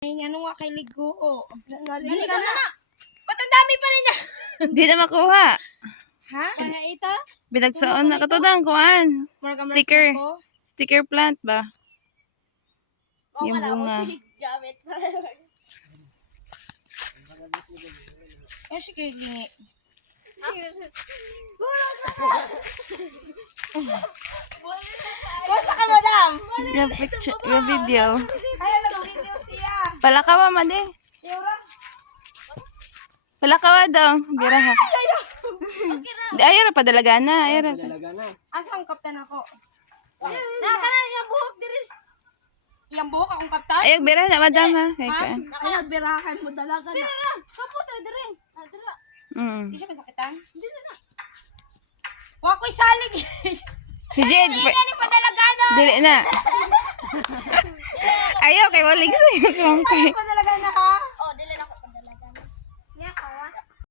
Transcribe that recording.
Ay, ano nga kay Ligo, oh. Dali ka na. Ba't ang dami pa rin niya? Di na makuha. Ha? Kaya ito? Binagsaon na katudang kuan. Sticker. Ko? Sticker plant ba? Oo, Yung wala ko bunga. si gamit. Ay, sige, lingi. Basta ka, madam. Yung picture, yung video. Ay, nag-video siya. Palakawa man di. Palakawa daw. Bira ha. Di ayaw ra padalaga na. Ayaw ra. Asa ang kaptan ako? Naka na yung buhok diri. Iyang buhok akong kaptan? Ayaw bira na madam ha. Kay kuan. Nakagbirahan mo dalaga na. Diri na. Kaputa diri. Diri. Mm. Hindi siya masakitan? Hindi na. Wa ko'y salig. Si Jed. Hindi yan yung padalagano. Dili na. Ayaw kay walig sa'yo. Padalagano.